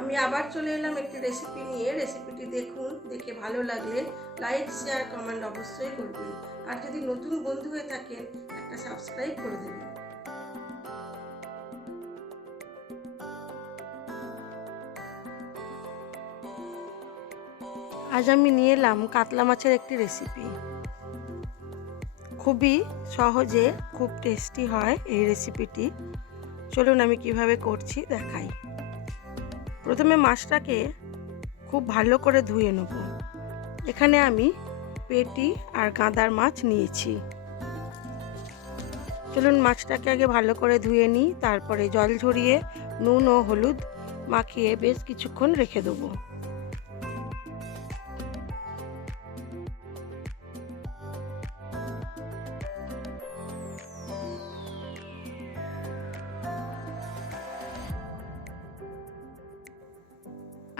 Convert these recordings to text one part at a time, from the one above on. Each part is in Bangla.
আমি আবার চলে এলাম একটি রেসিপি নিয়ে। রেসিপিটি দেখুন, দেখে ভালো লাগলে লাইক শেয়ার কমেন্ট অবশ্যই করবেন। আর যদি নতুন বন্ধু হয়ে থাকেন একটা সাবস্ক্রাইব করে দেবেন। আজ আমি নিয়ে এলাম কাতলা মাছের একটি রেসিপি। খুবই সহজে খুব টেস্টি হয় এই রেসিপিটি। চলুন আমি কিভাবে করছি দেখাই। প্রথমে মাছটাকে খুব ভালো করে ধুয়ে নেব। এখানে আমি পেটি আর গাঁদার মাছ নিয়েছি। চলুন মাছটাকে আগে ভালো করে ধুয়ে নিই, তারপরে জল ঝরিয়ে নুন ও হলুদ মাখিয়ে বেশ কিছুক্ষণ রেখে দেবো।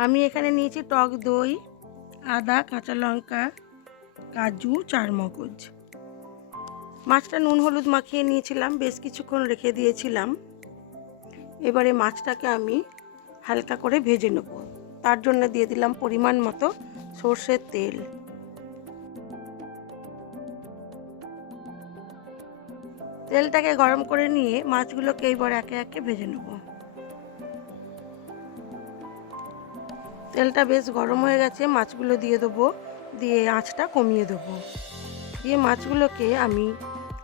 আমি এখানে নিয়েছি টক দই, আদা, কাঁচা লঙ্কা, কাজু, চারমগজ। মাছটা নুন হলুদ মাখিয়ে নিয়েছিলাম, বেশ কিছুক্ষণ রেখে দিয়েছিলাম। এবারে মাছটাকে আমি হালকা করে ভেজে নেব। তার জন্য দিয়ে দিলাম পরিমাণ মতো সর্ষের তেল। তেলটাকে গরম করে নিয়ে মাছগুলোকে এবার একে একে ভেজে নেব। তেলটা বেশ গরম হয়ে গেছে, মাছগুলো দিয়ে দেবো। দিয়ে আঁচটা কমিয়ে দেবো। দিয়ে মাছগুলোকে আমি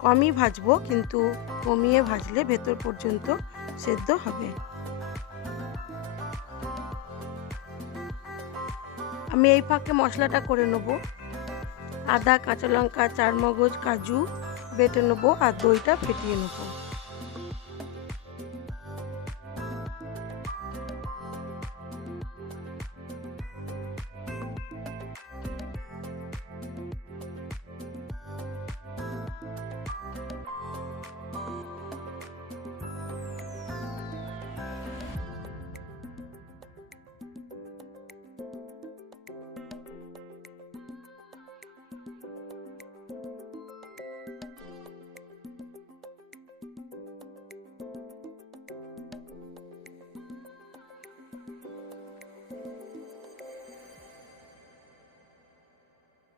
কমই ভাজবো, কিন্তু কমিয়ে ভাজলে ভেতর পর্যন্ত সেদ্ধ হবে। আমি এই ফাঁকে মশলাটা করে নেব। আদা, কাঁচা লঙ্কা, চারমগজ, কাজু বেটে নেবো আর দইটা ফেটিয়ে নেবো।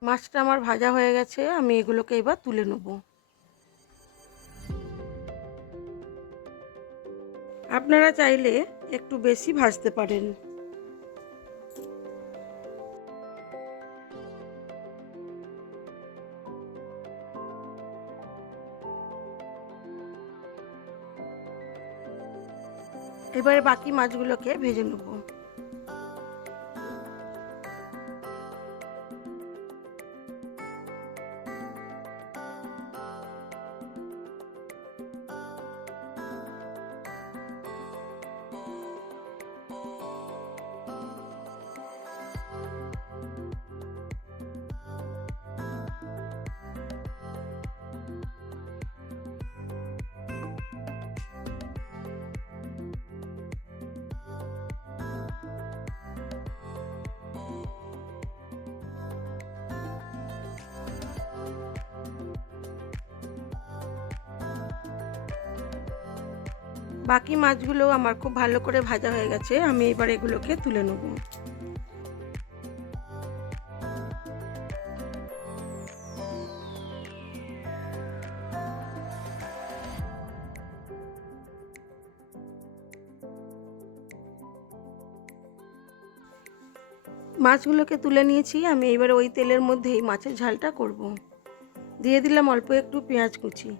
মাছটা আমার ভাজা হয়ে গেছে, আমি এগুলোকে এবার তুলে নেব। আপনারা চাইলে একটু বেশি ভাজতে পারেন। এবারে বাকি মাছগুলোকে ভেজে নেব। বাকি মাছগুলো আমার খুব ভালো করে ভাজা হয়ে গেছে, আমি এবার এগুলোকে তুলে নেব। মাছগুলোকে তুলে নিয়েছি, আমি এবার ওই তেলের মধ্যেই মাছের ঝালটা করব। দিয়ে দিলাম অল্প একটু পেঁয়াজ কুচি।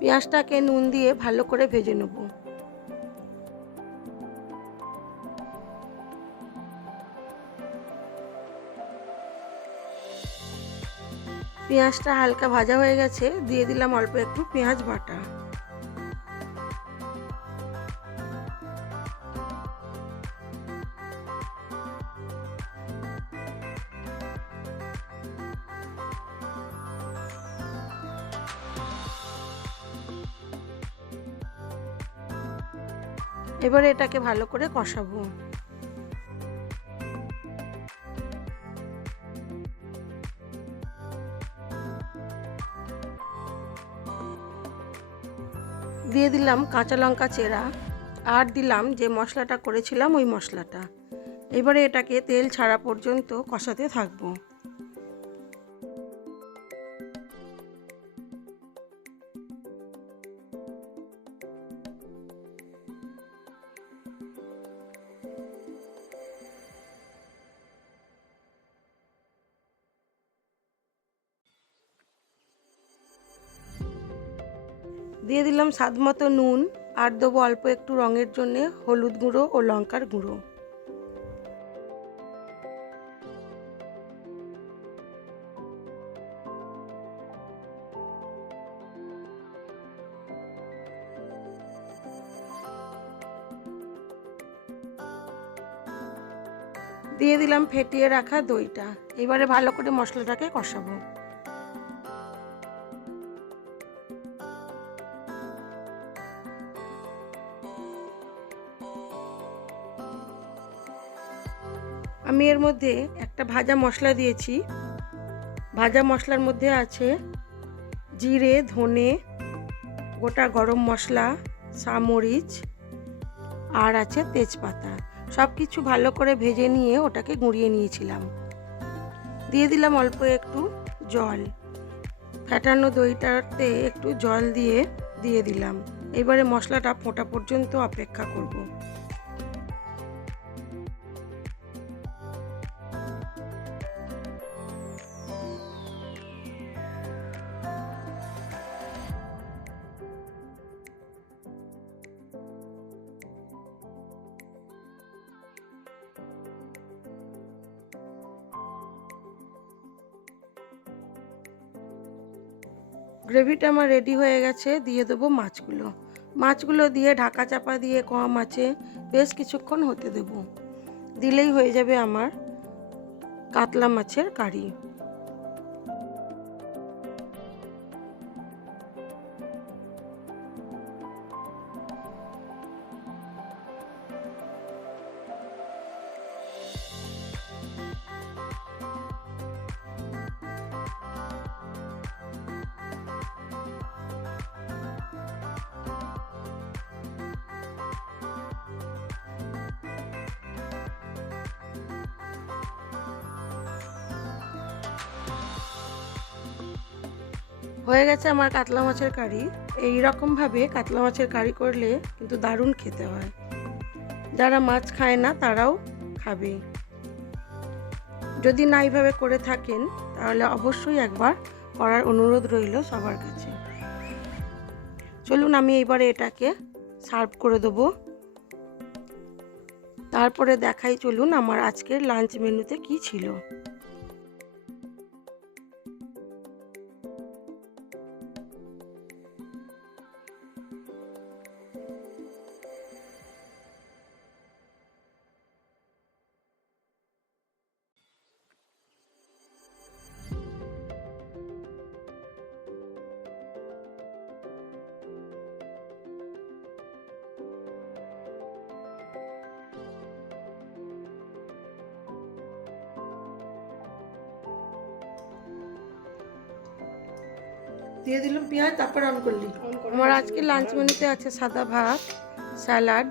পেঁয়াজটাকে নুন দিয়ে ভালো করে ভেজে নেব। পেঁয়াজটা হালকা ভাজা হয়ে গেছে, দিয়ে দিলাম অল্প একটু পেঁয়াজ বাটা। এবারে এটাকে ভালো করে কষাবো। দিয়ে দিলাম কাঁচা লঙ্কা চেরা, আর দিলাম যে মশলাটা করেছিলাম ওই মশলাটা। এবারে এটাকে তেল ছাড়া পর্যন্ত কষাতে থাকবো। দিয়ে দিলাম স্বাদ মতো নুন, আর দেবো অল্প একটু রঙের জন্য হলুদ গুঁড়ো ও লঙ্কার গুঁড়ো। দিয়ে দিলাম ফেটিয়ে রাখা দইটা। এবারে ভালো করে মশলাটাকে কষাবো। আমি এর মধ্যে একটা ভাজা মশলা দিয়েছি। ভাজা মশলার মধ্যে আছে জিরে, ধনে, গোটা গরম মশলা, সামরিচ, আর আছে তেজপাতা। সব কিছু ভালো করে ভেজে নিয়ে ওটাকে গুঁড়িয়ে নিয়েছিলাম। দিয়ে দিলাম অল্প একটু জল। ফেটানো দইটাতে একটু জল দিয়ে দিলাম। এবারে মশলাটা ফোটা পর্যন্ত অপেক্ষা করব। গ্রেভিটা আমার রেডি হয়ে গেছে। দিয়ে দেবো মাছগুলো। মাছগুলো দিয়ে ঢাকা চাপা দিয়ে কম আঁচে বেশ কিছুক্ষণ হতে দেব। দিলেই হয়ে যাবে আমার কাতলা মাছের কারি। হয়ে গেছে আমার কাতলা মাছের কারি। এই রকমভাবে কাতলা মাছের কারি করলে কিন্তু দারুণ খেতে হয়। যারা মাছ খায় না তারাও খাবে। যদি না এইভাবে করে থাকেন তাহলে অবশ্যই একবার করার অনুরোধ রইল সবার কাছে। চলুন আমি এবারে এটাকে সার্ভ করে দেবো। তারপরে দেখাই চলুন আমার আজকের লাঞ্চ মেনুতে কি ছিল। দিয়ে দিলাম পেঁয়াজ, তারপর অন করলি। আমার আজকে লাঞ্চ মেনুতে আছে সাদা ভাত, স্যালাড,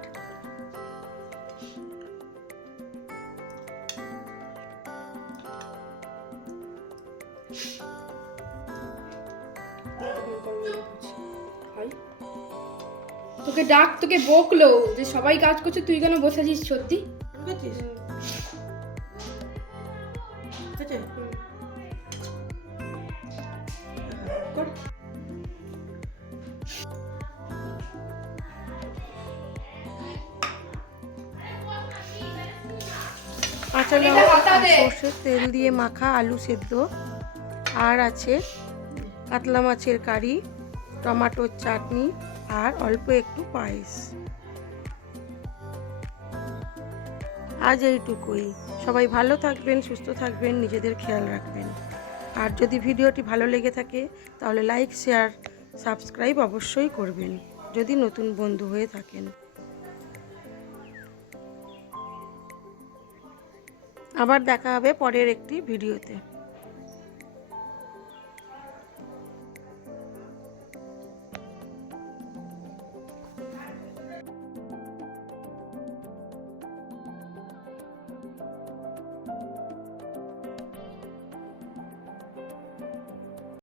তোকে ডাক, তোকে বকলো যে সবাই কাজ করছে, তুই কেন বসে আছিস? সত্যি কাঁচা লঙ্কা সর্ষের তেল দিয়ে মাখা আলু সেদ্ধ, আর আছে কাতলা মাছের কারি, টমেটোর চাটনি, আর অল্প একটু পায়েস। আজ এইটুকুই। সবাই ভালো থাকবেন, সুস্থ থাকবেন, নিজেদের খেয়াল রাখবেন। আর যদি ভিডিওটি ভালো লেগে থাকে তাহলে লাইক, শেয়ার, সাবস্ক্রাইব অবশ্যই করবেন যদি নতুন বন্ধু হয়ে থাকেন। আবার দেখা হবে পরের একটি ভিডিওতে।